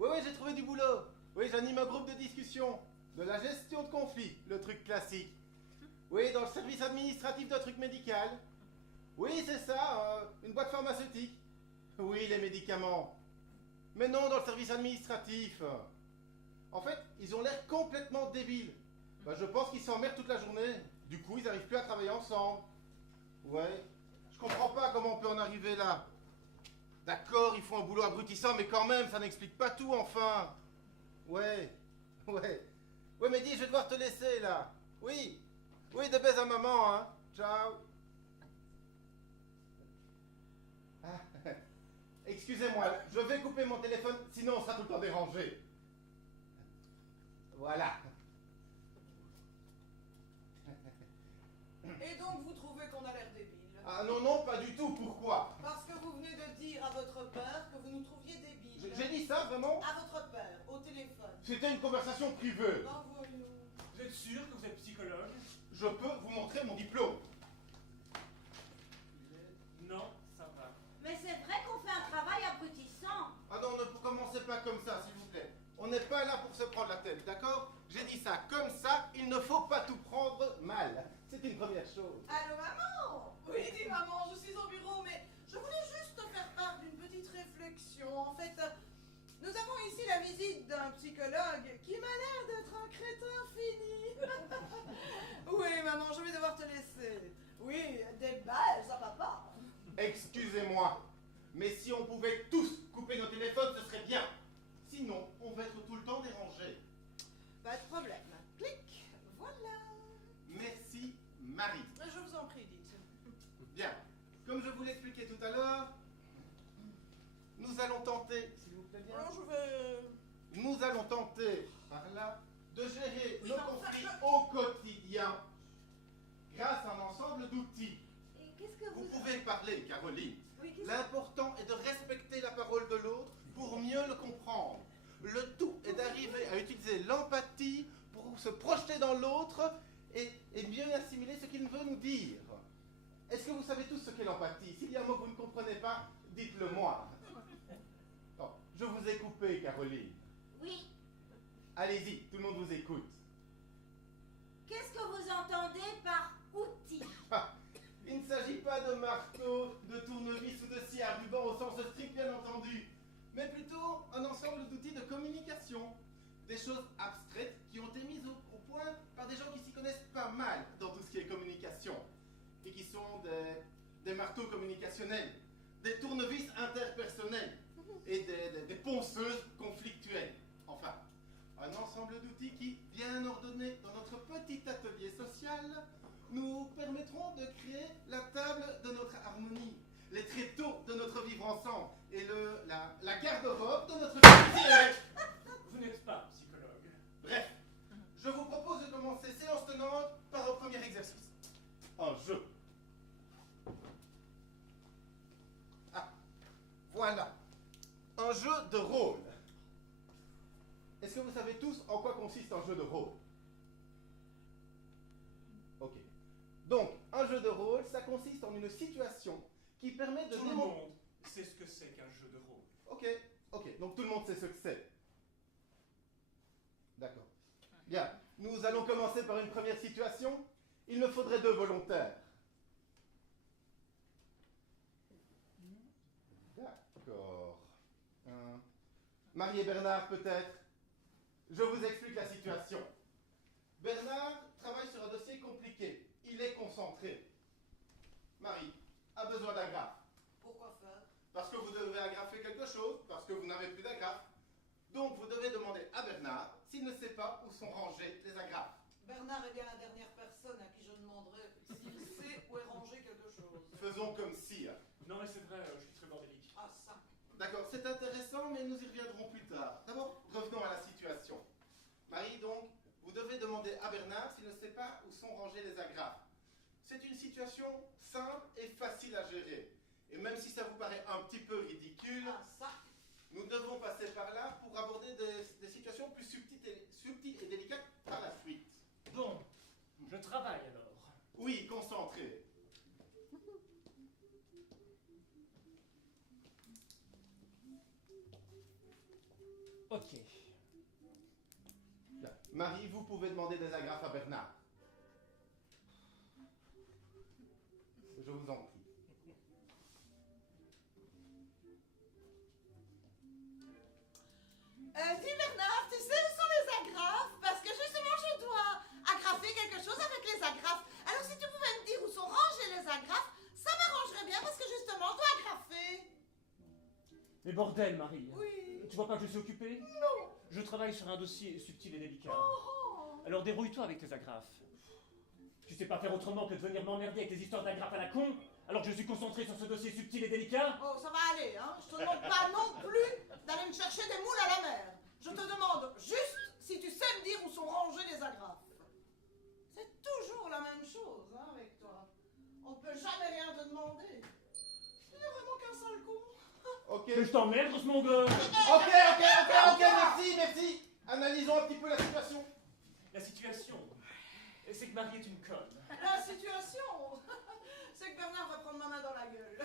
Oui, oui, j'ai trouvé du boulot. Oui, j'anime un groupe de discussion. De la gestion de conflits, le truc classique. Oui, dans le service administratif d'un truc médical. Oui, c'est ça, une boîte pharmaceutique. Oui, les médicaments. Mais non, dans le service administratif. En fait, ils ont l'air complètement débiles. Bah, je pense qu'ils s'emmerdent toute la journée. Du coup, ils n'arrivent plus à travailler ensemble. Ouais. Je comprends pas comment on peut en arriver là. D'accord, ils font un boulot abrutissant, mais quand même, ça n'explique pas tout, enfin. Ouais. Ouais. Ouais, mais dis, je vais devoir te laisser, là. Oui. Oui, des baises à maman, hein. Ciao. Ah. Excusez-moi, je vais couper mon téléphone, sinon on sera tout le temps dérangé. Voilà. Et donc vous trouvez qu'on a l'air débile? Ah non, non, pas du tout, pourquoi? Parce que vous venez de dire à votre père que vous nous trouviez débiles. J'ai dit ça, vraiment? À votre père, au téléphone. C'était une conversation privée. Ben voyons. Vous êtes sûr que vous êtes psychologue? Je peux vous montrer mon diplôme. Non, ça va. Mais c'est vrai qu'on fait un travail abrutissant. Ah non, ne commencez pas comme ça, s'il vous plaît. On n'est pas là pour se prendre la tête, d'accord? J'ai dit ça comme ça, il ne faut pas tout prendre mal. C'est une première chose. Allô maman? Oui, dis maman, je suis au bureau, mais je voulais juste te faire part d'une petite réflexion. En fait, nous avons ici la visite d'un psychologue qui m'a l'air d'être un crétin fini. Oui maman, je vais devoir te laisser. Oui, des baises à papa. Excusez-moi, mais si on pouvait tous couper nos téléphones, ce serait bien. Sinon, on va être tout le temps dérangé. Pas de problème. Clic, voilà. Merci, Marie. Je vous en prie, dites. Bien, comme je vous l'expliquais tout à l'heure, nous allons tenter, s'il vous plaît bien, Alors je vais... nous allons tenter, par là, de gérer Oui, nos mais enfin, conflits au quotidien grâce à un ensemble d'outils. Et qu'est-ce que Vous vous... pouvez parler, Caroline. Oui, qu'est-ce L'important est de respecter la parole de l'autre pour mieux le comprendre. Le tout est d'arriver à utiliser l'empathie pour se projeter dans l'autre et mieux assimiler ce qu'il veut nous dire. Est-ce que vous savez tous ce qu'est l'empathie? S'il y a un mot que vous ne comprenez pas, dites-le moi. Bon, je vous ai coupé, Caroline. Oui. Allez-y, tout le monde vous écoute. Qu'est-ce que vous entendez par outil? Ah, il ne s'agit pas de marteau, de tournevis ou de scie à ruban au sens strict, bien entendu, mais plutôt un ensemble d'outils de communication. Des choses abstraites qui ont été mises au point par des gens qui s'y connaissent pas mal dans tout ce qui est communication. Et qui sont des marteaux communicationnels, des tournevis interpersonnels et des ponceuses conflictuelles. Enfin, un ensemble d'outils qui, bien ordonnés dans notre petit atelier social, nous permettront de créer la table de notre harmonie, les tréteaux de notre vivre ensemble et la garde-robe de notre quotidien. Vous n'êtes pas psychologue. Bref, je vous propose de commencer séance tenante par un premier exercice. Un jeu. Ah, voilà. Un jeu de rôle. Est-ce que vous savez tous en quoi consiste un jeu de rôle? Ok. Donc, un jeu de rôle, ça consiste en une situation qui permet de Tout le démontrer... monde sait ce que c'est qu'un jeu de rôle. Ok, ok. Donc tout le monde sait ce que c'est. D'accord. Bien. Nous allons commencer par une première situation. Il me faudrait 2 volontaires. D'accord. Marie et Bernard, peut-être. Je vous explique la situation. Bernard travaille sur un dossier compliqué. Il est concentré. Marie a besoin d'agrafes. Pourquoi faire? Parce que vous devez agrafer quelque chose, parce que vous n'avez plus d'agrafes. Donc vous devez demander à Bernard s'il ne sait pas où sont rangées les agrafes. Bernard est bien la dernière personne à qui je demanderai s'il sait où est rangé quelque chose. Faisons comme si. Non mais c'est vrai, je suis très bordélique. Ah ça. D'accord, c'est intéressant, mais nous y reviendrons plus tard. D'abord, revenons à la situation. Marie, donc, vous devez demander à Bernard s'il ne sait pas où sont rangées les agrafes. C'est une situation simple et facile à gérer. Et même si ça vous paraît un petit peu ridicule, Ah ça. nous devons passer par là pour aborder des situations plus subtiles et délicates par la suite. Bon, je travaille alors. Oui, concentré. Ok. Bien. Marie, vous pouvez demander des agrafes à Bernard. Je vous en prie. Dis Bernard, tu sais où sont les agrafes? Parce que justement, je dois agrafer quelque chose avec les agrafes. Alors si tu pouvais me dire où sont rangées les agrafes, ça m'arrangerait bien parce que justement, je dois agrafer. Mais bordel, Marie. Oui. Tu vois pas que je suis occupé? Non. Je travaille sur un dossier subtil et délicat. Oh. Alors débrouille-toi avec tes agrafes. Tu sais pas faire autrement que de venir m'emmerder avec tes histoires d'agrafes à la con, alors que je suis concentré sur ce dossier subtil et délicat? Oh, ça va aller, hein. Je te demande pas non plus d'aller me chercher des moules à la mer. Je te demande juste si tu sais me dire où sont rangées les agrafes. C'est toujours la même chose, hein, avec toi. On peut jamais rien te demander. Tu n'es vraiment qu'un sale con. Ok. Que je t'emmerde, ce mon gars! Ok, merci. Analysons un petit peu la situation. La situation, c'est que Marie est une conne. La situation, c'est que Bernard va prendre ma main dans la gueule.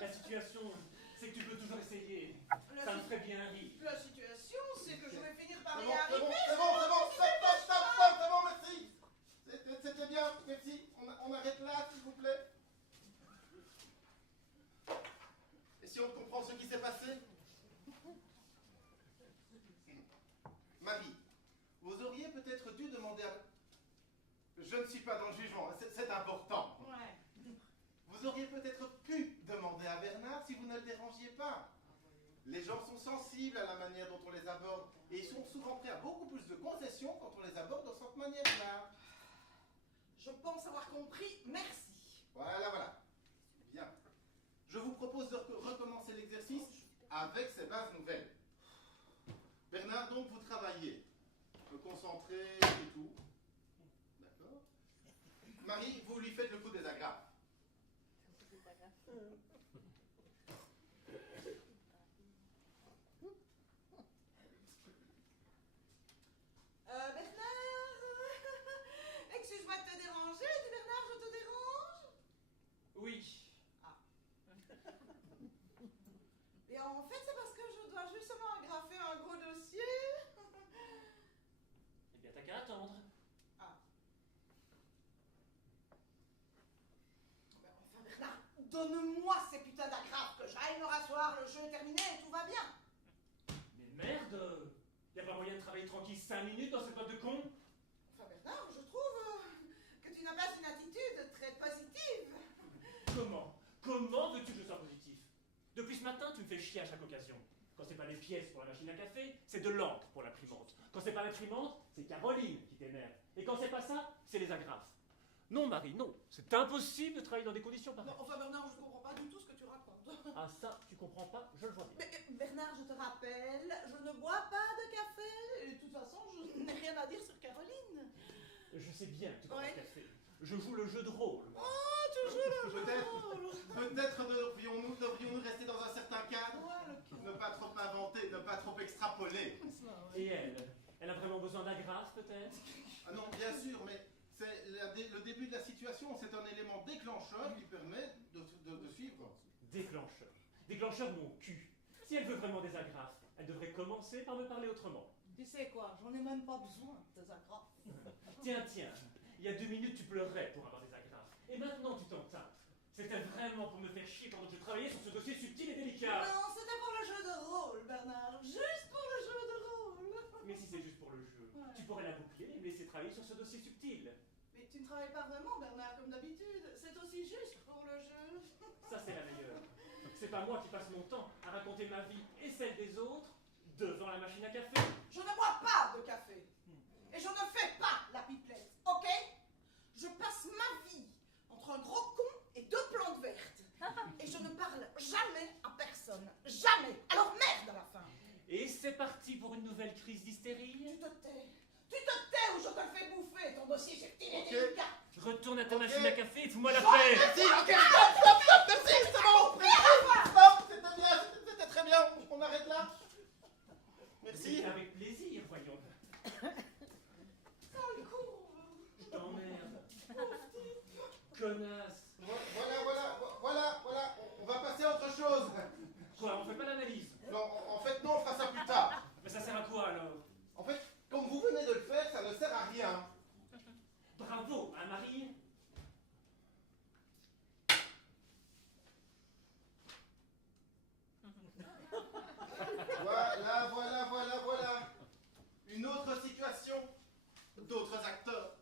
La situation, c'est que tu peux toujours essayer. La, Ça me ferait bien rire. la situation, c'est que je vais finir par C'est y bon, arriver. stop, c'est bon, merci. C'était bien, merci. On arrête là, s'il vous plaît. Et si on comprend ce qui s'est passé? Marie, vous auriez peut-être dû demander à... Je ne suis pas dans le jugement, c'est important. Ouais. Vous auriez peut-être pu demander à Bernard si vous ne le dérangiez pas. Les gens sont sensibles à la manière dont on les aborde et ils sont souvent prêts à beaucoup plus de concessions quand on les aborde de cette manière-là. Je pense avoir compris, merci. Voilà. Bien. Je vous propose de recommencer l'exercice avec ces bases nouvelles. Bernard, donc, vous travaillez. Me concentrer et tout. D'accord. Marie, vous lui faites le coup des agrafes. Bernard, excuse-moi de te déranger. Dis Bernard, je te dérange? Oui. Et en fait, c'est parce que je dois justement agrafer un gros dossier. Eh bien, t'as qu'à attendre. Ben enfin, Bernard, donne-moi ces putains d'agrafes, que j'aille me rasseoir, le jeu est terminé et tout va bien. Mais merde! Y a pas moyen de travailler tranquille 5 minutes dans cette boîte de con? Enfin, Bernard, je trouve que tu n'as pas une attitude très positive. Comment veux-tu que je sois positif? Depuis ce matin, tu me fais chier à chaque occasion. Quand c'est pas les pièces pour la machine à café, c'est de l'encre pour l'imprimante. Quand c'est pas l'imprimante, c'est Caroline qui t'énerve. Et quand c'est pas ça, c'est les agrafes. Non, Marie, non. C'est impossible de travailler dans des conditions pareilles. Non, enfin, Bernard, je ne comprends pas du tout ce que tu racontes. Ah, ça, tu comprends pas, je le vois bien. Mais, Bernard, je te rappelle, je ne bois pas de café. Et de toute façon, je n'ai rien à dire sur Caroline. Je sais bien que tu bois Ouais. du café. Je joue le jeu de rôle. moi. Oh, tu joues le rôle. Peut-être devrions-nous rester dans un certain cadre. Ouais, Ne pas trop inventer, ne pas trop extrapoler. Et elle a vraiment besoin d'agrafes, peut-être? Ah non, bien sûr, mais c'est le début de la situation, c'est un élément déclencheur qui permet de suivre. Déclencheur. Déclencheur mon cul. Si elle veut vraiment des agrafes, elle devrait commencer par me parler autrement. Tu sais quoi, j'en ai même pas besoin de tes agrafes. Tiens, il y a 2 minutes tu pleurais pour avoir des agrafes. Et maintenant tu t'en tapes. C'était vraiment pour me faire chier pendant que je travaillais sur ce dossier subtil et délicat. Non, c'était pour le jeu de rôle, Bernard. Juste pour le jeu de rôle. Mais si c'est juste pour le jeu, Ouais. tu pourrais la boucler et me laisser travailler sur ce dossier subtil. Mais tu ne travailles pas vraiment, Bernard, comme d'habitude. C'est aussi juste pour le jeu. Ça c'est la meilleure. C'est pas moi qui passe mon temps à raconter ma vie et celle des autres devant la machine à café. Je ne bois pas de café. Et je ne fais pas la pipelette, ok? Je passe ma vie entre un gros con et 2 plantes vertes. Et je ne parle jamais à personne. Jamais. Alors merde à la fin. Et c'est parti pour une nouvelle crise d'hystérie. Tu te tais. Tu te tais ou je te le fais bouffer, ton dossier subtil et Ok. délicat. Retourne à ta machine à café et fous-moi la Oh, paix. Merci, ok, stop, merci, c'est bon. Stop, c'était bien, c'était très bien, on arrête là. Merci. Avec plaisir, voyons. Sale courbe. Je t'emmerde. Connasse. Voilà, on va passer à autre chose. Quoi, on fait pas l'analyse? Non, en fait, non, on fera ça plus tard. Mais ça une autre situation, d'autres acteurs.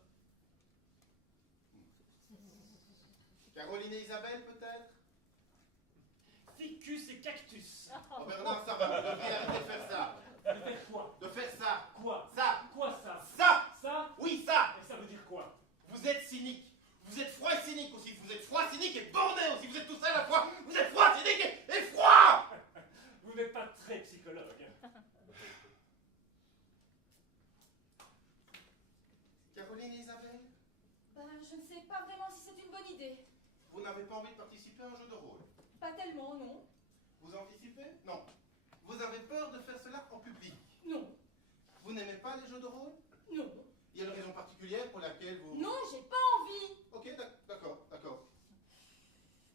Caroline et Isabelle, peut-être? Ficus et cactus. Oh Bernard, ça va, vous devriez arrêter de faire ça. De faire quoi? De faire ça. Quoi? Ça. Quoi ça? Ça. Ça? Oui, ça. Et ça veut dire quoi? Vous êtes cynique. Vous êtes froid et cynique aussi. Vous êtes froid, cynique et bondé aussi. Vous êtes tout ça à la fois. Vous êtes froid, cynique et froid. Vous n'êtes pas très psychologue. Caroline et Isabelle, Ben, je ne sais pas vraiment si c'est une bonne idée. vous n'avez pas envie de participer à un jeu de rôle? Pas tellement, non. Vous anticipez? Non. Vous avez peur de faire cela en public? Non. Vous n'aimez pas les jeux de rôle? Non. Il y a une raison particulière pour laquelle vous... Non, j'ai pas envie. Ok, d'accord, d'accord.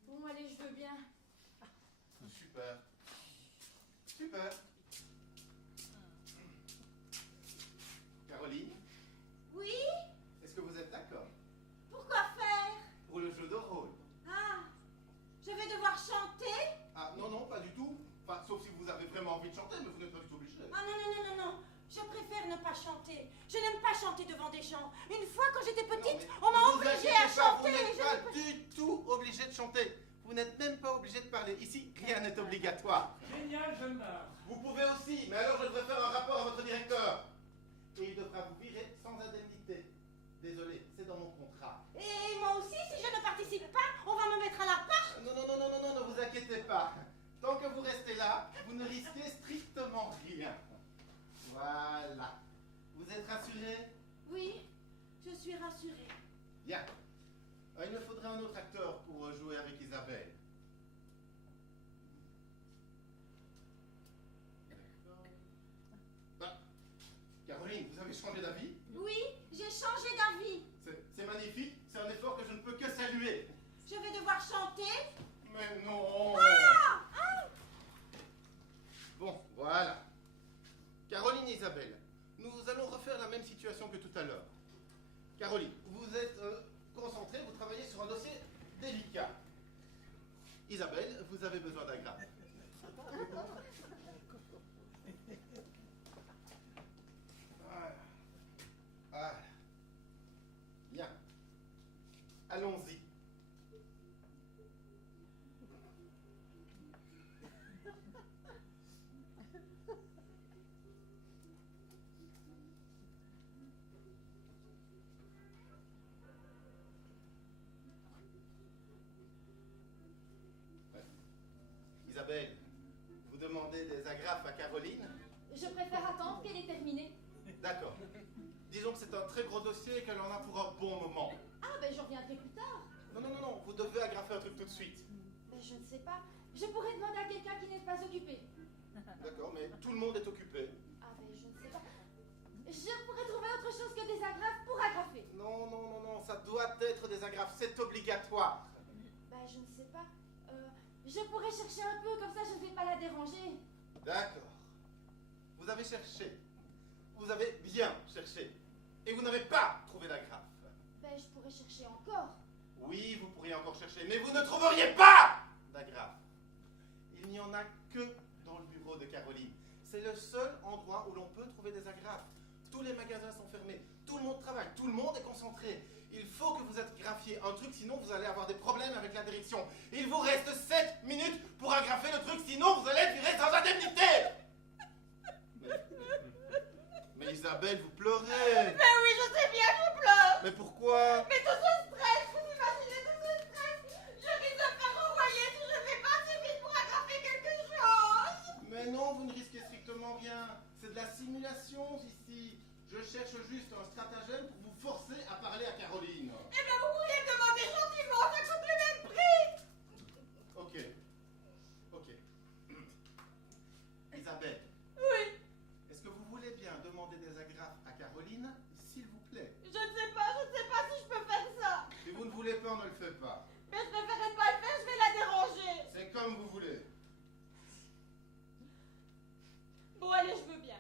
Bon, allez, je veux bien. Super. Super. Caroline, Oui? est-ce que vous êtes d'accord Pourquoi faire? pour le jeu de rôle? Ah, je vais devoir chanter? Ah non, non, pas du tout. Enfin, sauf si vous avez vraiment envie de chanter, mais vous n'êtes pas du tout obligé. Ah non, non, non, non, non. Je préfère ne pas chanter. Je n'aime pas chanter devant des gens. Une fois, quand j'étais petite, on m'a obligée à chanter. Vous n'êtes Je pas n'ai pas- du tout obligé de chanter. Vous n'êtes même pas obligé de parler. Ici, rien n'est obligatoire. Génial, jeune mars. Vous pouvez aussi, mais alors je devrais faire un rapport à votre directeur. Et il devra vous virer sans indemnité. Désolé, c'est dans mon contrat. Et moi aussi, si je ne participe pas, on va me mettre à la porte. Non, non, non, non, non, non, ne vous inquiétez pas. Tant que vous restez là, vous ne risquez strictement rien. Voilà. Vous êtes rassurés? Oui, je suis rassurée. Bien. Il me faudrait un autre acteur pour jouer avec Isabelle. Ah, Caroline, vous avez changé d'avis? Oui, j'ai changé d'avis. C'est magnifique, c'est un effort que je ne peux que saluer. Je vais devoir chanter. Mais non! Ah! Bon, voilà. Caroline et Isabelle, nous allons refaire la même situation que tout à l'heure. Caroline, vous êtes concentrée, vous travaillez sur un dossier délicat. Isabelle, vous avez besoin d'un grappe. Voilà. Voilà. Bien. Allons-y. Isabelle, vous demandez des agrafes à Caroline? Je préfère attendre qu'elle ait terminé. D'accord. Disons que c'est un très gros dossier et qu'elle en a pour un bon moment. Ah, ben je reviendrai plus tard. Non, non, non, non, vous devez agrafer un truc tout de suite. Ben je ne sais pas. Je pourrais demander à quelqu'un qui n'est pas occupé. D'accord, mais tout le monde est occupé. Ah, ben je ne sais pas. Je pourrais trouver autre chose que des agrafes pour agrafer. Non, non, non, non, ça doit être des agrafes, c'est obligatoire. Ben je ne sais pas. Je pourrais chercher un peu, comme ça je ne vais pas la déranger. D'accord. Vous avez cherché. Vous avez bien cherché. Et vous n'avez pas trouvé d'agrafe. Ben je pourrais chercher encore. Oui, vous pourriez encore chercher, mais vous ne trouveriez pas d'agrafe. Il n'y en a que dans le bureau de Caroline. C'est le seul endroit où l'on peut trouver des agrafes. Tous les magasins sont fermés, tout le monde travaille, tout le monde est concentré. Il faut que vous agraffiez un truc, sinon vous allez avoir des problèmes avec la direction. Il vous reste 7 minutes pour agrafer le truc, sinon vous allez être viré sans indemnité. Mais Isabelle, vous pleurez. Mais oui, je sais bien que je pleure. Mais pourquoi? Mais tout ce stress, vous imaginez tout ce stress? Je risque de faire renvoyer si je ne fais pas assez vite pour agrafer quelque chose. Mais non, vous ne risquez strictement rien. C'est de la simulation ici. Je cherche juste un stratagème pour vous forcer à parler à Caroline. Eh bien, vous pourriez me demander gentiment, ça coûte le même prix. Ok. Ok. Isabelle, Oui, est-ce que vous voulez bien demander des agrafes à Caroline, s'il vous plaît? je ne sais pas si je peux faire ça. Si vous ne voulez pas, on ne le fait pas. Mais je préférerais ne pas le faire, je vais la déranger. C'est comme vous voulez. Bon, allez, je veux bien.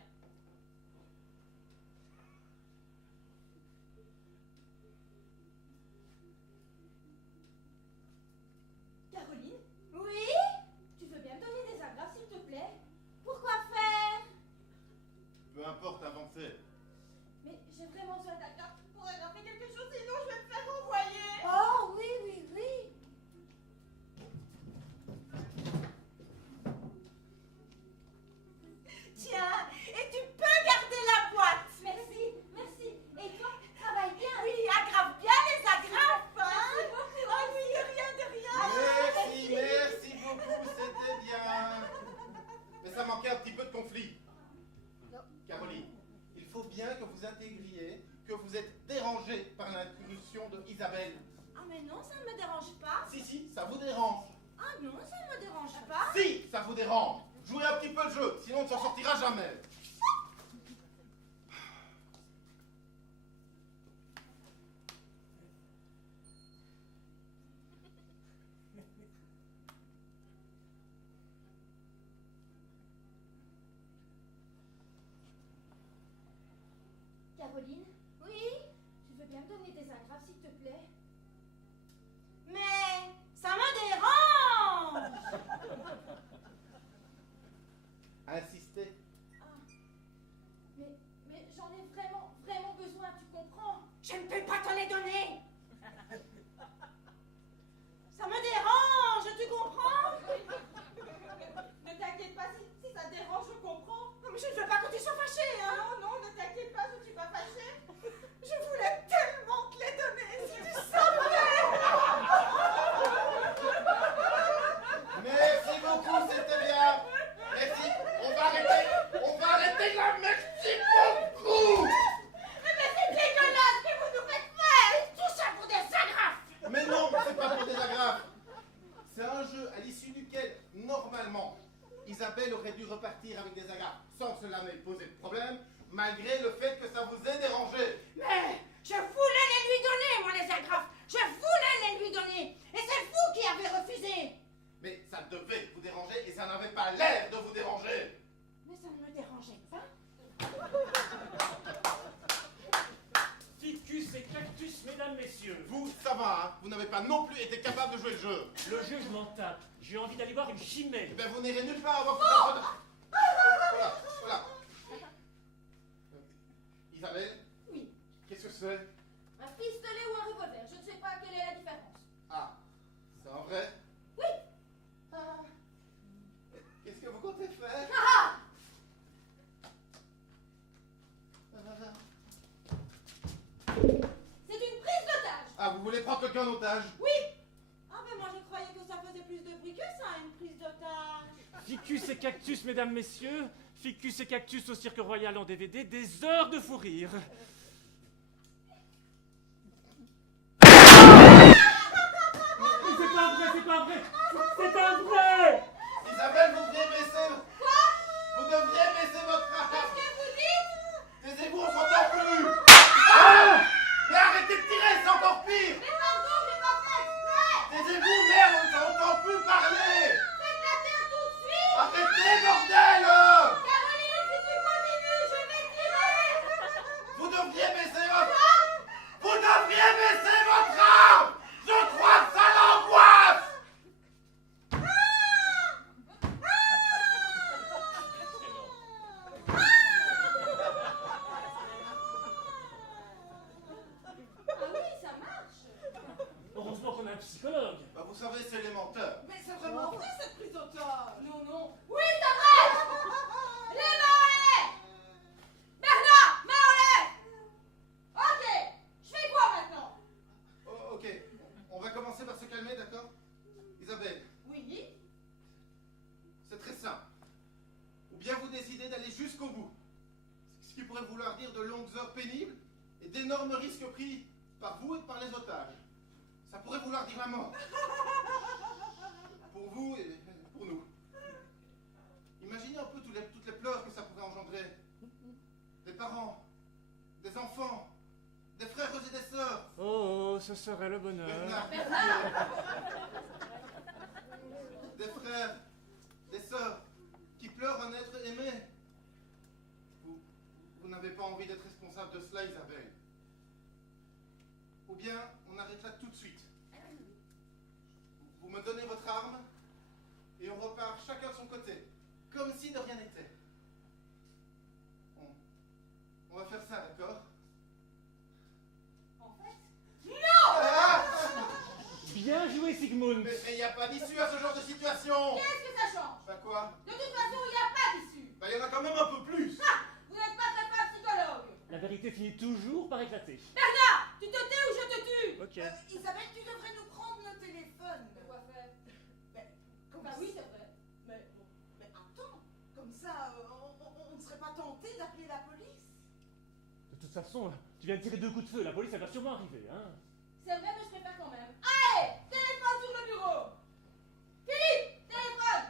bien que vous intégriez que vous êtes dérangé par l'intrusion de Isabelle. Ah mais non, ça ne me dérange pas. Si, ça vous dérange. Ah non, ça ne me dérange pas. Si, ça vous dérange. Jouez un petit peu le jeu, sinon on ne s'en sortira jamais. Caroline, Oui, tu veux bien me donner des agrafes, s'il te plaît? mais ça me dérange. Insistez. Ah, mais j'en ai vraiment, vraiment besoin, tu comprends? Je ne peux pas te les donner. Ça me dérange, tu comprends? Ne t'inquiète pas, si ça te dérange, je comprends. Non, mais je ne veux pas que tu sois fâché, hein. Non, ne t'inquiète pas, je suis pas fâchée. Je voulais tellement te les donner, si tu savais. Merci beaucoup, c'était bien. Merci. On va arrêter là, merci beaucoup. Mais c'est dégueulasse que vous nous faites faire. Tout ça pour des agrafes. Mais non, c'est pas pour des agrafes. C'est un jeu à l'issue duquel, normalement, Isabelle aurait dû repartir avec des agrafes sans que cela m'ait posé de problème, malgré le fait que ça vous ait dérangé. Mais je voulais les lui donner, moi, les agrafes. Je voulais les lui donner. Et c'est vous qui avez refusé. Mais ça devait vous déranger et ça n'avait pas l'air de vous déranger. Mais ça ne me dérangeait pas. Ficus et cactus, mesdames, messieurs. Vous, ça va, hein. Vous n'avez pas non plus été capable de jouer le jeu. Le jeu, je m'en tape. J'ai envie d'aller voir une chimée. Eh ben, vous n'irez nulle part avant que vous... Voilà. Isabelle? Oui. Qu'est-ce que c'est? Un pistolet ou un revolver, je ne sais pas quelle est la différence. Ah, c'est en vrai? Oui. Ah. Qu'est-ce que vous comptez faire? Ah C'est une prise d'otage. Ah, vous voulez prendre quelqu'un en otage? Oui. Ah, mais moi, je croyais que ça faisait plus de bruit que ça, une prise d'otage. Ficus et cactus, mesdames, messieurs. Ficus et cactus au Cirque Royal en DVD. Des heures de fou rire. Mais c'est pas vrai, c'est pas vrai. C'est un vrai. Isabelle, vous devriez baisser... Quoi? Vous devriez baisser votre rage. Qu'est-ce que vous dites? Taisez-vous, on s'entend plus. Ah! Mais arrêtez de tirer, c'est encore pire. Mais pardon, j'ai pas fait exprès. Taisez-vous, merde, on s'entend plus parler. Faites la terre tout de suite. Arrêtez, bordel. Caroline, si tu continues, je vais tirer. Vous devriez baisser votre... Vous devriez baisser votre arme. Je crois que ça l'angoisse. Ah oui, ça marche. Heureusement qu'on a un psychologue. Bah, vous savez, c'est élémentaire. Mais c'est vraiment vrai cette prise d'otage. Non. Oui, c'est vrai. Les mains en l'air. Bernard, mains en l'air. Ok, je fais quoi maintenant? Oh, ok, on va commencer par se calmer, d'accord? Isabelle, Oui. c'est très simple. Ou bien vous décidez d'aller jusqu'au bout. Ce qui pourrait vouloir dire de longues heures pénibles et d'énormes risques pris par vous et par les otages. Ça pourrait vouloir dire la mort. Pour vous et pour nous. Imaginez un peu toutes les pleurs que ça pourrait engendrer. Des parents, des enfants, des frères et des sœurs. Oh, ce serait le bonheur. Bernard. Des frères, des sœurs qui pleurent un être aimé. Vous n'avez pas envie d'être responsable de cela, Isabelle. Ou bien on arrête là tout de suite. Vous me donnez votre arme et on repart chacun de son côté, comme si de rien n'était. On va faire ça, d'accord? En fait, Ah! Bien joué, Sigmund. Mais il n'y a pas d'issue à ce genre de situation. qu'est-ce que ça change? Bah quoi? De toute façon, il n'y a pas d'issue. Bah il y en a quand même un peu plus. Ah, vous n'êtes pas très fort psychologue. La vérité finit toujours par éclater. Bernard, tu te tais ou je te tue? Ok. Isabelle, tu devrais nous prendre nos téléphones. Quoi faire? Comme Bah ça- oui, c'est vrai. Mais attends, comme ça, on ne serait pas tenté d'appeler la police. toute façon, tu viens de tirer 2 coups de feu, la police elle va sûrement arriver, hein. C'est vrai, mais je préfère quand même. Allez, téléphone sur le bureau. Philippe, téléphone.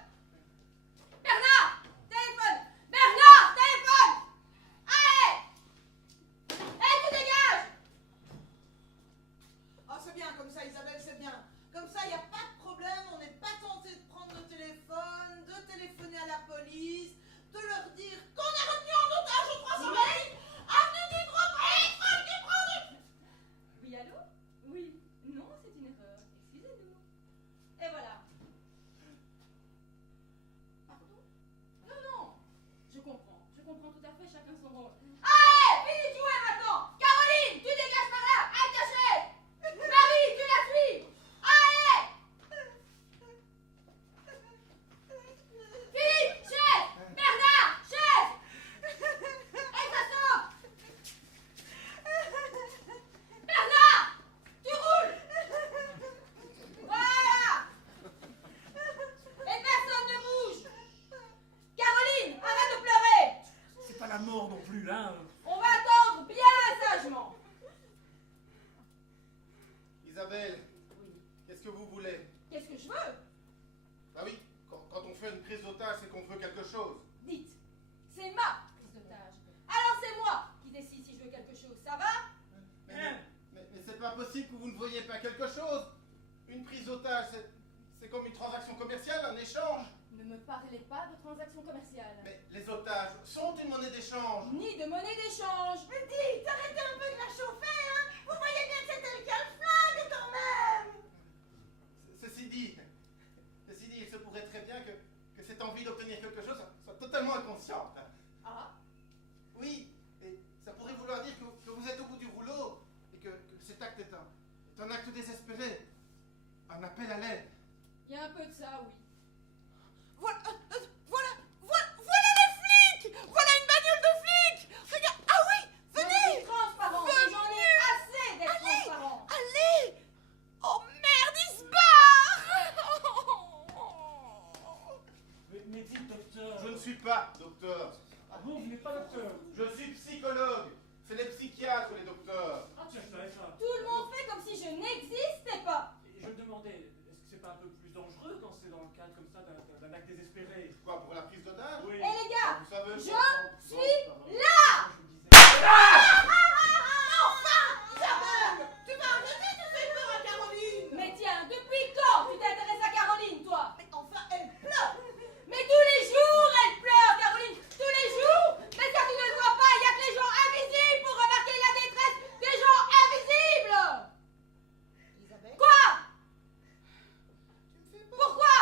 Bernard, téléphone. Bernard, téléphone. Allez. Hey, tu dégages. Ah, c'est bien comme ça, Isabelle, c'est bien. Comme ça, il n'y a pas de problème, on n'est pas tenté de prendre le téléphone, de téléphoner à la police, de leur dire qu'on est retenu en otage au 300 mètres, avenue du Gros Prix, du Gros. Oui, allô? Oui. Non, c'est une erreur. Excusez-nous. Et voilà. Pardon? Non, non. Je comprends. Je comprends tout à fait, chacun son rôle. Allez, fini de jouer maintenant. Caroline, tu dégages par là. Allez, cachez. Marie, tu la suis. Allez. Philippe, chef. Bernard, chef. Et ça sort. Bernard, tu roules. Voilà. Et personne ne bouge. Caroline, arrête de pleurer. C'est pas la mort non plus, hein. On va attendre bien sagement. Isabelle, Oui. qu'est-ce que vous voulez? Qu'est-ce que je veux? Bah oui, quand on fait une prise d'otage, c'est qu'on veut quelque chose. Dites, c'est ma prise d'otage. Alors c'est moi qui décide si je veux quelque chose, ça va? Mais c'est pas possible que vous ne voyiez pas quelque chose. Une prise d'otage, c'est comme une transaction commerciale, un échange. Ne me parlez pas de transactions commerciales. Mais les otages sont une monnaie d'échange. Ni de monnaie d'échange. Mais dites, arrêtez un peu de la chauffer, hein. Vous voyez bien que c'était le flingue quand même. Ceci dit, il se pourrait très bien que cette envie d'obtenir quelque chose soit totalement inconsciente. Ah, Oui, et ça pourrait vouloir dire que vous êtes au bout du rouleau et que cet acte est un acte désespéré, un appel à l'aide. il y a un peu de ça, oui. Voilà les flics. Voilà une bagnole de flics. Regarde, ah oui, Je venez. suis transparent, Venez. j'en ai assez d'être Allez. transparent. Allez. Oh merde, il se barre. Mais dites, docteur. Je ne suis pas docteur, Ah bon, vous n'êtes pas docteur? je suis psychologue. C'est les psychiatres, les docteurs. Ah tiens, je savais pas. Tout le monde fait comme si je n'existais pas. Et je me demandais, est-ce que c'est pas un peu plus dangereux quand c'est dans le cadre comme ça d'un acte désespéré? Quoi, pour la prise d'otage? Oui. Et les gars, Vous savez, je bon, suis ça va. là. Je vous disais. Enfin, Isabelle, tu vas arrêter de faire peur à Caroline. Mais tiens, depuis quand tu t'intéresses à Caroline, toi? Mais enfin, elle pleure. Mais tous les jours, elle pleure, Caroline. Tous les jours. Mais ça, tu ne le vois pas. Il y a que les gens invisibles pour remarquer la détresse des gens invisibles. Isabelle, Quoi? tu me fais peur. Pourquoi?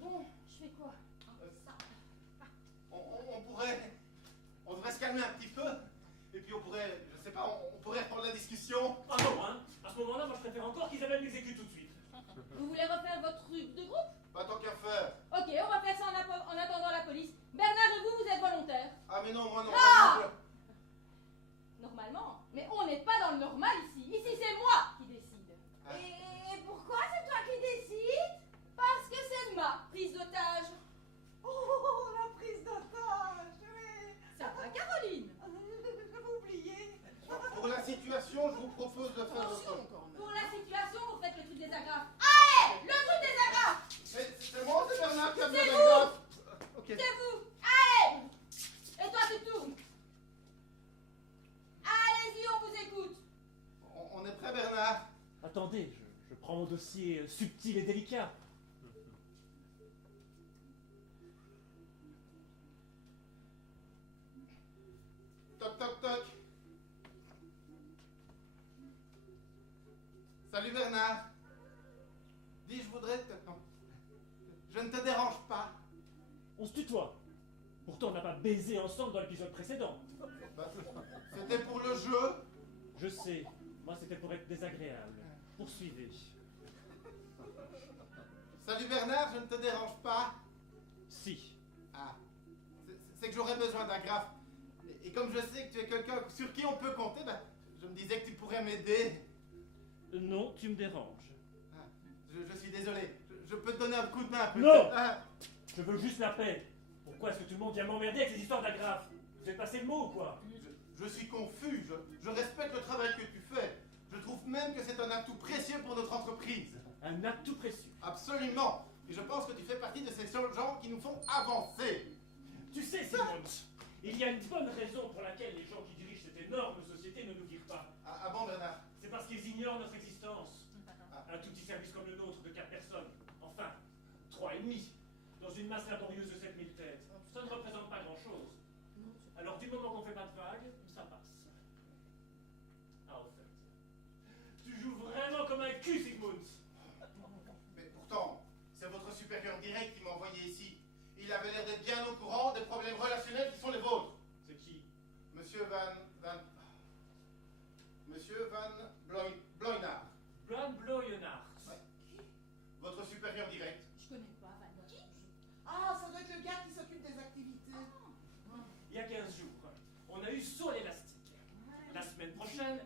Bon, je fais quoi? On devrait se calmer un petit peu. Et puis on pourrait, je sais pas, on pourrait reprendre la discussion. Ah non, hein. À ce moment-là, moi je préfère encore qu'Isabelle l'exécute tout de suite. Vous voulez refaire votre truc de groupe? Pas tant qu'à faire. Ok, on va faire ça en attendant la police. Bernard et vous, vous êtes volontaires. Ah mais non, moi non. Ah moi, Normalement. Mais on n'est pas dans le normal ici. Ici, c'est moi qui décide. Et pourquoi c'est toi qui décides? Parce que c'est ma prise d'otage. Oh, la prise d'otage, oui. Ça va, Caroline? J'avais oublié. Pour la situation, je vous propose de faire autre chose. Pour la situation, vous faites le truc des agrafes. Allez, le truc des agrafes. C'est moi, c'est Bernard qui a besoin C'est d'un vous. graphe. Ok. C'est vous. Allez. Et toi, tu tournes. Allez-y, on vous écoute. On est prêt, Bernard? Attendez, je prends mon dossier subtil et délicat. Toc, toc, toc. Salut, Bernard. Dis, je voudrais te... Non. Je ne te dérange pas. On se tutoie. Pourtant, on n'a pas baisé ensemble dans l'épisode précédent. Bah, c'était pour le jeu. Je sais, moi c'était pour être désagréable. Poursuivez. Salut Bernard, je ne te dérange pas. Si. Ah, c'est que j'aurais besoin d'agrafes. Et comme je sais que tu es quelqu'un sur qui on peut compter, ben, je me disais que tu pourrais m'aider. Non, tu me déranges. Ah, je suis désolé. Je peux te donner un coup de main, peut-être. Non. Ah, Je veux juste la paix. Pourquoi est-ce que tout le monde vient m'emmerder avec ces histoires d'agrafes? Vous êtes passé le mot ou quoi? je suis confus. Je respecte le travail que tu fais. Je trouve même que c'est un atout précieux pour notre entreprise. Un atout précieux. Absolument. Et je pense que tu fais partie de ces gens qui nous font avancer. Tu sais, Simons, il y a une bonne raison pour laquelle les gens qui dirigent cette énorme société ne nous virent pas. Ah bon, Bernard? C'est parce qu'ils ignorent notre existence. Un tout petit service comme le nôtre de 4 personnes, enfin, 3,5, dans une masse laborieuse de 7000 têtes, ça ne représente pas grand-chose. Alors du moment qu'on fait pas de vagues, ça passe. Ah, au fait, tu joues vraiment comme un cul, Sigmund. Mais pourtant, c'est votre supérieur direct qui m'a envoyé ici. Il avait l'air d'être bien au courant des problèmes relationnels qui sont les vôtres. C'est qui? Monsieur Van Bloinard. Blan Bloyenart. Ouais. Votre supérieur direct. Je connais pas, Van qui? Ah, ça doit être le gars qui s'occupe des activités. Il y a 15 jours, on a eu saut à l'élastique. La semaine prochaine,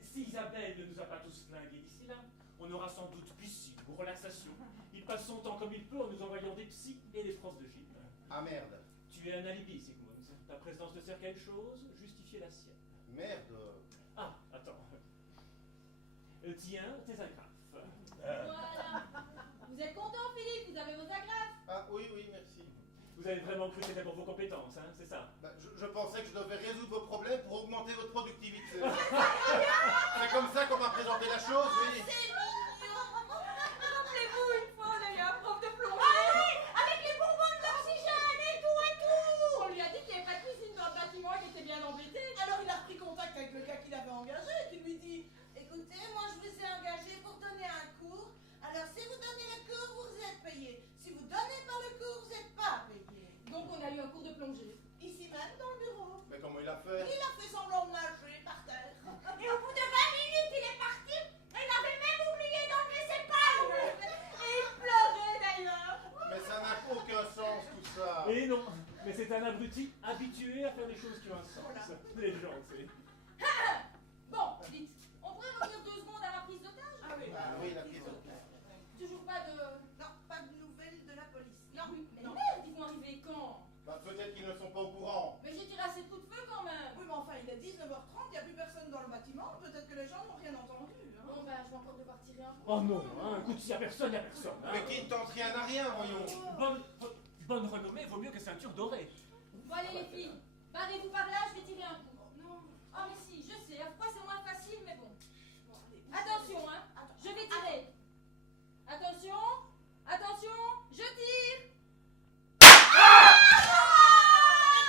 si Isabelle ne nous a pas tous flingués d'ici là, on aura sans doute piscine ou relaxation. Il passe son temps comme il peut en nous envoyant des psys et des profs de gym. Ah merde. Tu es un alibi, Sigmund. Ta présence te sert quelque chose, justifiez la sienne. Merde. Ah, attends. Tiens, tes agrafes. Voilà. Vous êtes content, Philippe? Vous avez vos agrafes? Ah oui, merci. Vous avez vraiment cru que c'était pour vos compétences, hein, c'est ça? Bah, je pensais que je devais résoudre vos problèmes pour augmenter votre productivité. C'est comme ça qu'on m'a présenté la chose, oui. C'est mignon. Rappelez-vous une fois, on a eu un prof de plongée. Ah oui, avec les bonbons d'oxygène et tout. On lui a dit qu'il n'y avait pas de cuisine dans le bâtiment et qu'il était bien embêté. Alors il a repris contact avec le gars qu'il avait engagé et qui lui dit Écoutez, moi je vous ai engagé pour donner un cours. Alors si vous donnez le cours, vous êtes payé. Si vous donnez pas le cours, vous n'êtes pas payé. Donc on a eu un cours de plongée. Ici même dans le bureau. Mais comment il a fait? Il a fait semblant de nager par terre. Et au bout de 20 minutes, il est parti. Il avait même oublié d'enlever ses palmes. Et il pleurait d'ailleurs. Mais ça n'a aucun sens tout ça. Et non, mais c'est un abruti habitué à faire des choses qui ont un sens. Les gens, c'est... Bon, dites, on pourrait revenir 2 secondes à ma prise d'otage? ah oui, Ah oui, la prise. Toujours pas de... Non, pas de nouvelles de la police. Non, mais merde, ils vont arriver quand? Bah, peut-être qu'ils ne sont pas au courant. Mais j'ai tiré assez de coups de feu quand même. Oui, mais enfin, il est 19h30, il n'y a plus personne dans le bâtiment. Peut-être que les gens n'ont rien entendu. Hein. Bon, ben, je vais encore devoir tirer un coup. Oh non, hein, écoute, s'il y a personne, il y a personne. Hein. Mais qui ne tente rien à rien, voyons. Bonne renommée vaut mieux que ceinture dorée. Bon, allez, les filles, barrez-vous par là, je vais tirer un coup. Non. Ah, mais si, je sais, parfois c'est moins facile, mais bon. Bon, allez. Attention, hein, je vais tirer. Attention, attention, je tire.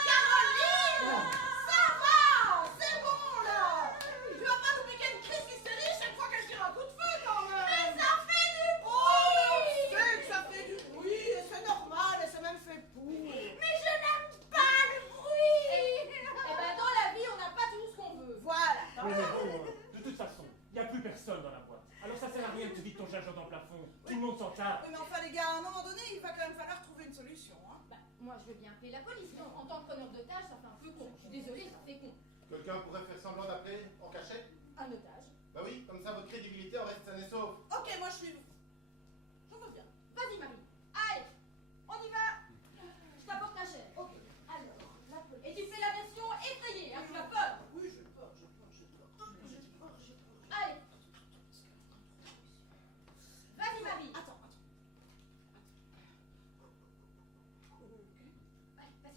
Caroline, ça va, c'est bon là. Tu vas pas nous piquer une crise d'hystérie chaque fois que je tire un coup de feu quand même. Mais ça fait du Oh, bruit. je sais que ça fait du bruit, et c'est normal, et c'est même fait pour. Mais je n'aime pas le bruit. Eh ben, dans la vie, on n'a pas toujours ce qu'on veut. Voilà. Oui, mais bon, de toute façon, il n'y a plus personne dans la boîte. Alors ça sert à rien que tu vides ton chargeur dans le plafond. Tout le monde s'en tape. Oui, mais enfin, les gars, à un moment donné, il va quand même falloir trouver une solution. Hein. Bah, moi, je veux bien appeler la police, mais en tant que preneur d'otage, ça fait un peu con. Je suis désolée, ça fait con. Quelqu'un pourrait faire semblant d'appeler en cachette? Un otage. Bah oui, comme ça votre crédibilité en reste saine et sauve. Ok, moi je suis. Je veux bien. Vas-y, Marie. Allez, on y va. Je t'apporte ta chaise. Ok. Alors, la police. Et tu fais la version effrayée, hein, tu as peur. Oui, j'ai peur, j'ai peur, j'ai peur. J'ai peur, j'ai peur. Allez. Vas-y, Marie. Attends. Allez, vas-y.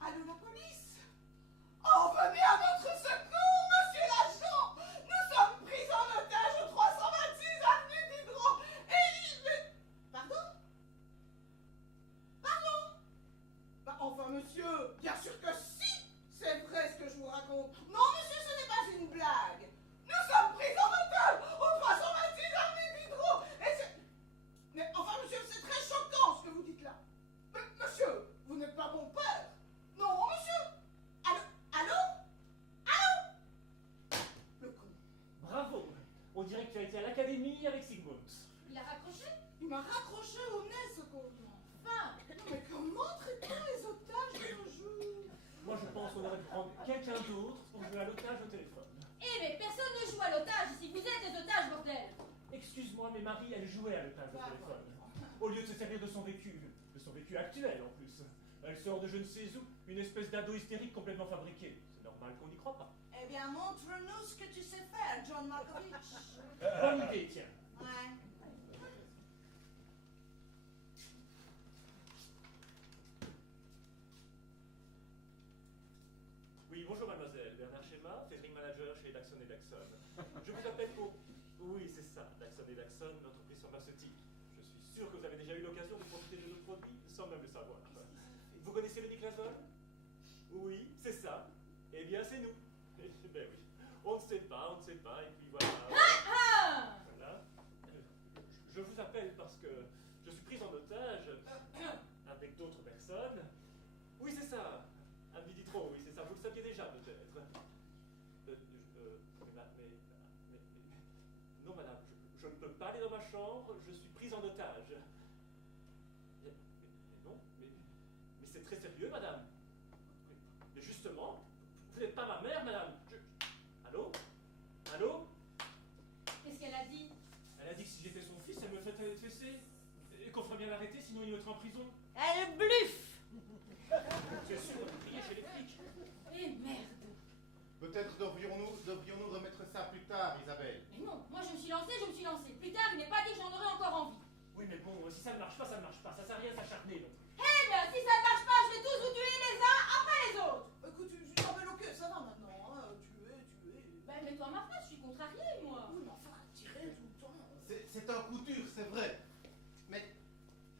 Allô, la police? Oh, venez à notre secours, monsieur l'agent! Nous sommes pris en otage au 326 avenue Diderot et il est... Pardon? Bah, enfin, monsieur, bien sûr que si! C'est vrai ce que je vous raconte. Non, monsieur, ce n'est pas une blague. Nous sommes pris en otage au 326 avenue Diderot et c'est... Mais enfin, monsieur, c'est très choquant ce que vous dites là. Mais, monsieur, vous n'êtes pas mon père. Non, monsieur. Allô? Le con. Bravo. On dirait que tu as été à l'académie avec Sigmund. Il a raccroché? Il m'a raccroché au nez, ce con. Enfin. Mais comment traiter jouer à l'otage au téléphone. Eh, mais personne ne joue à l'otage ici. Vous êtes des otages, bordel. Excuse-moi, mais Marie, elle jouait à l'otage au téléphone. Au lieu de se servir de son vécu actuel en plus. Elle sort de je ne sais où, une espèce d'ado hystérique complètement fabriquée. C'est normal qu'on n'y croit pas. Eh bien, montre-nous ce que tu sais faire, John Malkovich. Bonne idée, tiens. Ouais. Oui, bonjour mademoiselle, Bernard Schéma, Fethering Manager chez Daxon et Daxon. Je vous appelle pour... Oui, c'est ça, Daxon et Daxon, l'entreprise pharmaceutique. Je suis sûr que vous avez déjà eu l'occasion de profiter de nos produits sans même le savoir. Vous connaissez le Niclasol? Oui, c'est ça. Eh bien, c'est nous. Ben oui. On ne sait pas, et puis voilà. Voilà. Je vous appelle parce que je suis prise en otage avec d'autres personnes. Oui, c'est ça. Un midi trop, oui, c'est ça. Vous le saviez déjà, peut-être. Non, madame, je ne peux pas aller dans ma chambre. Je suis prise en otage. Mais non, mais c'est très sérieux, madame. Mais justement, vous n'êtes pas ma mère, madame. Allô? Allô? Qu'est-ce qu'elle a dit? Elle a dit que si j'étais son fils, elle me ferait fesser. Et qu'on ferait bien l'arrêter, sinon il mettrait en prison. Elle bluffe. C'est sûr, vous criez chez les flics. Eh merde. Peut-être devrions-nous remettre ça plus tard, Isabelle. Mais non, moi je me suis lancée. Plus tard, il n'est pas dit que j'en aurais encore envie. Oui, mais bon, si ça ne marche pas, ça ne marche pas. Ça sert à rien de s'acharner, non plus. Eh bien, si ça ne marche pas, je vais tous vous tuer les uns après les autres. Écoute, tu t'appelles ok, ça va maintenant, hein. Tu es. Ben, mets-toi à ma place, je suis contrariée, moi. Oui, mais enfin, tirer tout le temps. C'est un coup dur, c'est vrai. Mais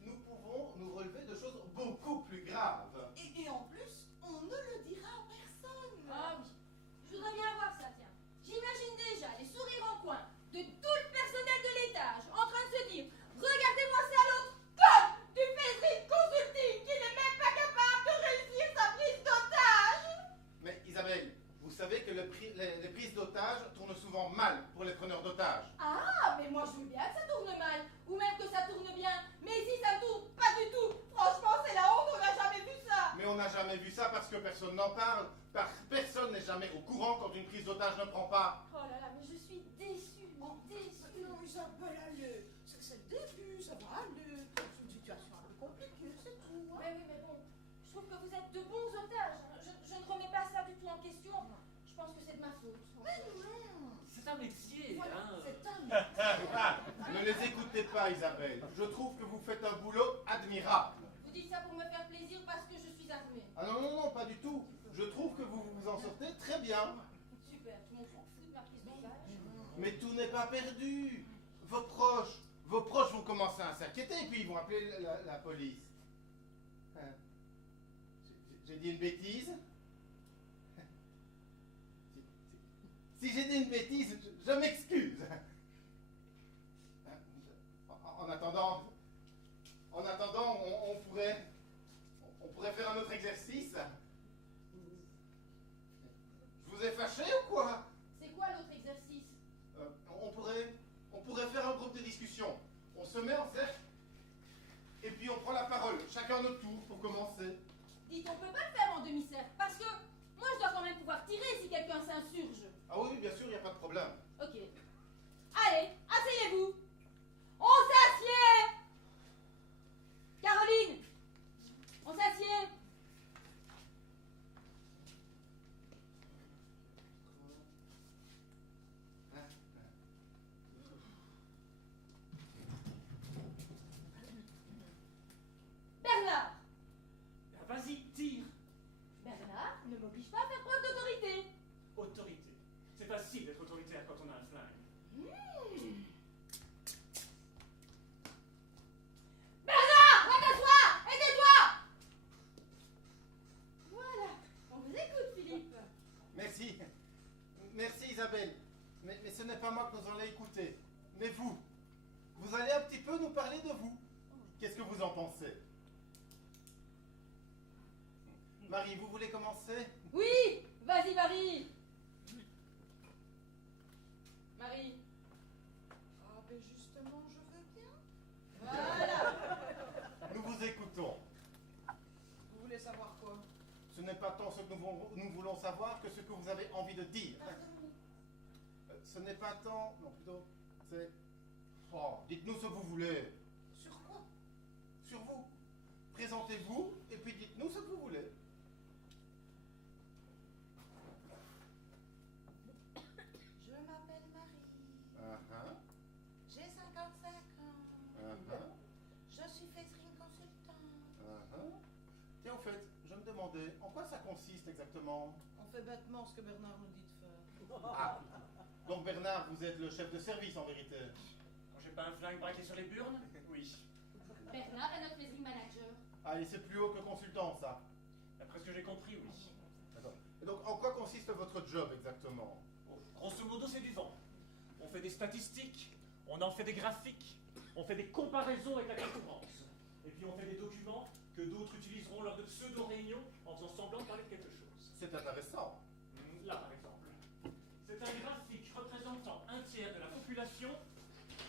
nous pouvons nous relever de choses beaucoup plus graves. Et en plus, on ne le dira à personne. Ah oui, je voudrais bien voir ça, tiens. J'imagine déjà les sourires en coin de tout le personnel de l'étage en train de se dire regardez-moi ça l'autre comme du Fethering Consulting qui n'est même pas capable de réussir sa prise d'otage. Mais Isabelle, vous savez que les prises d'otages tournent souvent mal pour les preneurs d'otages. Ah, mais moi je veux bien que ça tourne mal, ou même que ça tourne bien, mais ici ça ne tourne pas du tout. Franchement, c'est la honte, on n'a jamais vu ça. Mais on n'a jamais vu ça parce que personne n'en parle. Personne n'est jamais au courant quand une prise d'otage ne prend pas. Oh là là, mais je suis déçue, déçue. Non, Isabelle, allez. C'est le début, ça va aller. C'est une situation un peu compliquée, c'est tout. Hein. Mais oui, mais bon, je trouve que vous êtes de bons otages. Je ne remets pas ça du tout en question. Je pense que c'est de ma faute. Mais non. C'est un métier, Voilà, hein. c'est un Ne les écoutez pas, Isabelle. Je trouve que vous faites un boulot admirable. Vous dites ça pour me faire plaisir parce que je suis armée. Ah non, non, non, pas du tout. Je trouve que vous vous en sortez très bien. Super, tout le monde s'en fout de ma prise d'otage. Mais tout n'est pas perdu. Vos proches vont commencer à s'inquiéter et puis ils vont appeler la police. Hein? J'ai dit une bêtise? Si j'ai dit une bêtise, je m'excuse. En attendant, on pourrait faire un autre exercice. Je vous ai fâché ou quoi? C'est quoi l'autre exercice? On pourrait faire un groupe de discussion. On se met en cercle et puis on prend la parole, chacun notre tour pour commencer. Dites, on peut pas le faire en demi-cercle parce que moi je dois quand même pouvoir tirer si quelqu'un s'insurge. Ah oui, bien sûr, il n'y a pas de problème. Ok. Allez, asseyez-vous. On s'assied. Caroline, on s'assied. Bernard. Ah, vas-y, tire. Bernard ne m'oblige pas à faire preuve d'autorité. Autorité. C'est facile d'être autoritaire quand on a un flingue. Bernard, va t'asseoir et tais-toi. Voilà, on vous écoute, Philippe. Merci. Merci Isabelle. Mais ce n'est pas moi que nous allons écouter. Mais vous. Vous allez un petit peu nous parler de vous. Qu'est-ce que vous en pensez? Marie, vous voulez commencer? Oui, vas-y, Marie. Marie. Ah, ben justement, je veux bien. Voilà. Nous vous écoutons. Vous voulez savoir quoi? Ce n'est pas tant ce que nous voulons savoir que ce que vous avez envie de dire. Ce n'est pas tant... Non, plutôt, c'est... Oh, dites-nous ce que vous voulez. Sur quoi? Sur vous. Présentez-vous et puis dites-nous ce que vous voulez. Je m'appelle Marie. Uh-huh, J'ai 55 ans. uh-huh, Je suis Fesrine consultante. uh-huh. Tiens, en fait, je me demandais, en quoi ça consiste exactement? On fait bêtement ce que Bernard nous dit de faire. Ah, donc Bernard, vous êtes le chef de service en vérité. Quand j'ai pas un flingue braqué sur les burnes? Oui. Bernard est notre phasing manager. Ah, et c'est plus haut que consultant, ça. D'après ce que j'ai compris, oui. D'accord. Et donc, en quoi consiste votre job exactement? Oh, grosso modo, c'est du vent. On fait des statistiques, on en fait des graphiques, on fait des comparaisons avec la concurrence. Et puis on fait des documents que d'autres utiliseront lors de pseudo-réunions en faisant semblant de parler de quelque chose. C'est intéressant. Là, par exemple. C'est un graphique représentant un tiers de la population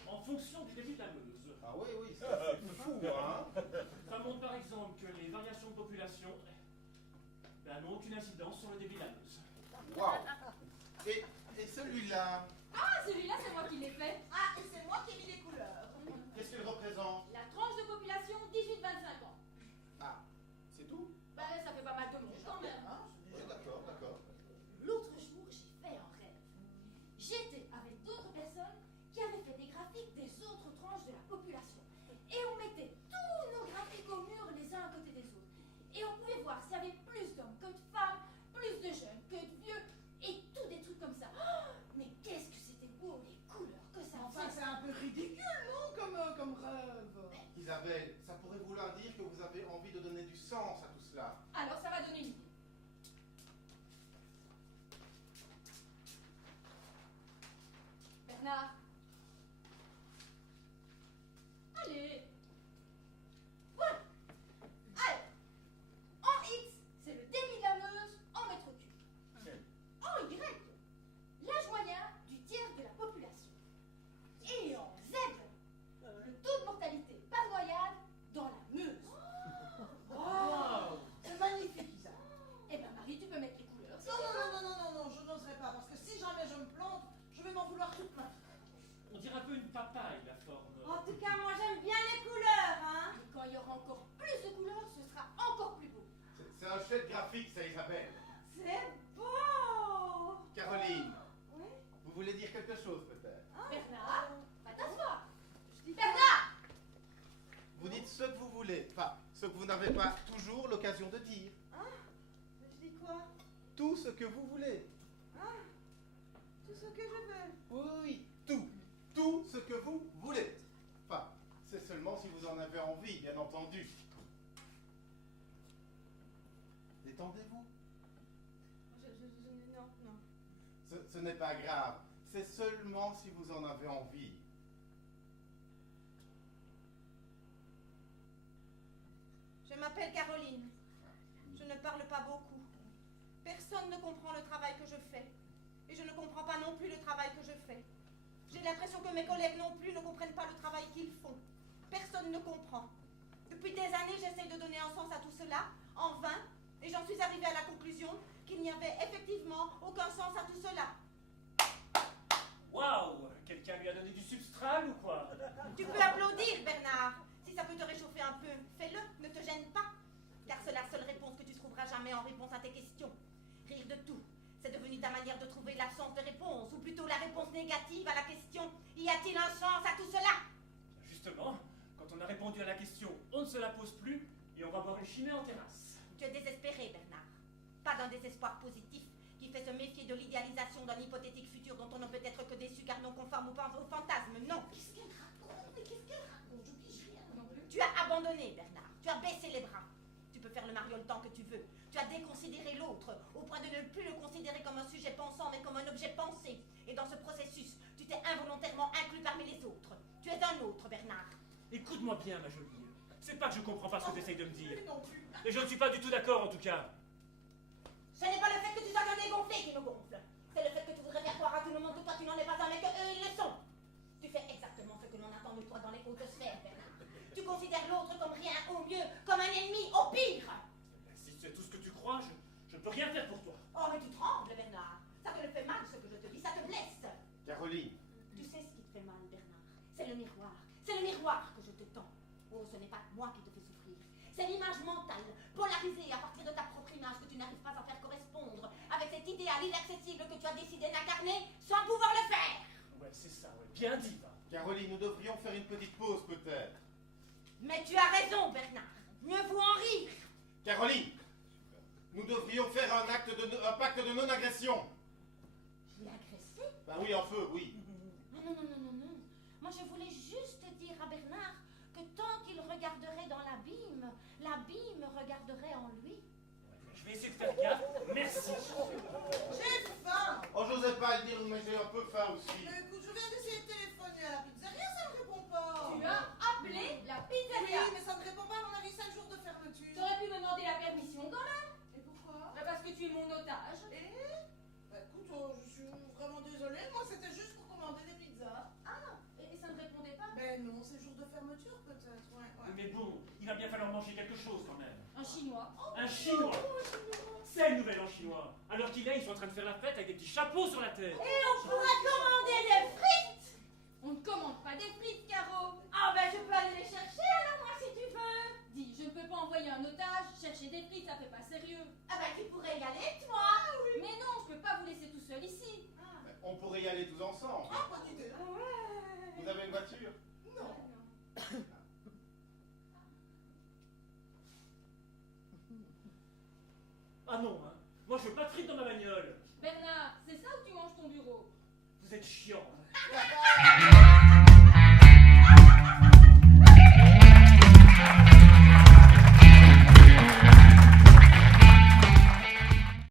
en fonction du débit de la Meuse. Ah oui, oui, c'est fou, hein. Ça montre par exemple que les variations de population n'ont aucune incidence sur le débit de la Meuse. Waouh. Et celui-là, Ah, celui-là, c'est moi qui l'ai fait. Ah, et c'est moi qui ai mis les couleurs. qu'est-ce qu'il représente? La tranche de population 18-25 ans. Ah, c'est tout? Ben, ça fait pas mal de monde quand même. Hein, Oui, d'accord, d'accord. L'autre jour, j'ai fait un rêve. J'étais avec d'autres personnes qui avaient fait des graphiques des autres tranches de la population. Et on mettait tous nos graphiques au mur les uns à côté des autres. Et on pouvait voir s'il y avait plus d'hommes que de femmes, plus de jeunes que de vieux, et tout des trucs comme ça. Oh, mais qu'est-ce que c'était beau, les couleurs que ça Enfin, faisait. c'est un peu ridicule, non, comme rêve. Isabelle, ça pourrait vouloir dire que vous avez envie de donner du sens à tout cela. Alors, ça va donner une idée. Bernard. Allez. Voilà. Allez. En X, c'est le débit de la Meuse en mètres cubes. En Y, l'âge moyen du tiers de la population. Et en Z, le taux de mortalité par noyade dans la Meuse. Oh, c'est magnifique, Isa. Eh ben Marie, tu peux mettre les couleurs. si Non, tu veux. non, non, non, non, non, je n'oserais pas, parce que si jamais je me plante, je vais m'en vouloir toute ma vie. On dirait un peu une papaye, la forme. En tout cas, moi j'aime bien les couleurs, hein. Et quand il y aura encore plus de couleurs, ce sera encore plus beau. C'est un chef graphique, ça, Isabelle. C'est beau. Caroline, Oui. vous voulez dire quelque chose peut-être? Bernard, va t'asseoir. Bernard. Vous dites ce que vous voulez, enfin, ce que vous n'avez pas toujours l'occasion de dire. Je dis quoi? Tout ce que vous voulez. Tout ce que je veux. Oui, tout. Tout ce que vous voulez. Enfin, c'est seulement si vous en avez envie, bien entendu. Détendez-vous. Non, non. Ce n'est pas grave. C'est seulement si vous en avez envie. Je m'appelle Caroline. Je ne parle pas beaucoup. Personne ne comprend le travail que je fais. Et je ne comprends pas non plus le travail que je fais. J'ai l'impression que mes collègues non plus ne comprennent pas le travail qu'ils font. Personne ne comprend. Depuis des années, j'essaie de donner un sens à tout cela, en vain, et j'en suis arrivée à la conclusion qu'il n'y avait effectivement aucun sens à tout cela. Waouh! Quelqu'un lui a donné du substral ou quoi? Tu peux applaudir, Bernard. Si ça peut te réchauffer un peu, fais-le, ne te gêne pas. Car c'est la seule réponse que tu trouveras jamais en réponse à tes questions. Rire de tout. C'est devenu ta manière de trouver l'absence de réponse, ou plutôt la réponse négative à la question « Y a-t-il un sens à tout cela ?» Justement, quand on a répondu à la question, on ne se la pose plus et on va boire une chimée en terrasse. Tu es désespéré, Bernard. Pas d'un désespoir positif qui fait se méfier de l'idéalisation d'un hypothétique futur dont on ne peut être que déçu car non conforme au fantasme, non. Qu'est-ce qu'elle raconte? Mais qu'est-ce qu'elle raconte? Je pige rien non plus. Tu as abandonné, Bernard. Tu as baissé les bras. Tu peux faire le Mario le temps que tu veux. Tu as déconsidéré l'autre, au point de ne plus le considérer comme un sujet pensant, mais comme un objet pensé. Et dans ce processus, tu t'es involontairement inclus parmi les autres. Tu es un autre, Bernard. Écoute-moi bien, ma jolie. C'est pas que je comprends pas ce que tu essayes de me dire. Lui non plus. Et je ne suis pas du tout d'accord en tout cas. Ce n'est pas le fait que tu sois un dégonflé qui nous gonfle. C'est le fait que tu voudrais faire croire à tout le monde que toi tu n'en es pas un, mais que eux ils le sont. Tu fais exactement ce que l'on attend de toi dans les hautes sphères, Bernard. Tu considères l'autre comme rien, au mieux, comme un ennemi, au pire. Si c'est tout ce que tu crois, moi qui te fais souffrir. C'est l'image mentale, polarisée à partir de ta propre image que tu n'arrives pas à faire correspondre avec cet idéal inaccessible que tu as décidé d'incarner sans pouvoir le faire. Ouais, c'est ça, ouais. Bien dit, va. Caroline, nous devrions faire une petite pause peut-être. Mais tu as raison, Bernard. Mieux vaut en rire. Caroline, nous devrions faire un pacte de non-agression. Je l'ai agressé? Ben oui, en feu, oui. Non. Moi, je voulais juste dire à Bernard que tant qu'il regarderait dans l'abîme, l'abîme regarderait en lui. Je vais essayer de faire gaffe. Merci. J'ai faim. Oh, j'osais pas le dire, mais j'ai un peu faim aussi. Mais écoute, je viens d'essayer de téléphoner à la pizzeria, ça ne répond pas. Tu as appelé la Oui, pizzeria. mais ça ne répond pas, on a eu 5 jours de fermeture. T'aurais pu me demander la permission quand même. Et pourquoi? Parce que tu es mon otage. Bah écoute, je suis vraiment désolée, moi c'était juste pour commander des pizzas. Ah, et ça ne répondait pas. Ben non, c'est jour de fermeture peut-être, ouais. Mais bon, il va bien falloir manger quelque chose quand même. Un chinois. Un chinois. C'est le nouvel an chinois. Alors qu'il est, ils sont en train de faire la fête avec des petits chapeaux sur la tête. Et on pourra commander des frites. On ne commande pas des frites, Caro. Ah ben, je peux aller les chercher alors, moi, si tu veux. Dis, je ne peux pas envoyer un otage chercher des frites, ça fait pas sérieux. Ah ben, tu pourrais y aller, toi. Mais non, je peux pas vous laisser tout seul ici. Ben, on pourrait y aller tous ensemble. Ah, bonne idée. Vous avez une voiture? Non. Ah non, hein. Moi je veux pas de frites dans ma bagnole. Bernard, c'est ça ou tu manges ton bureau? Vous êtes chiant. Hein.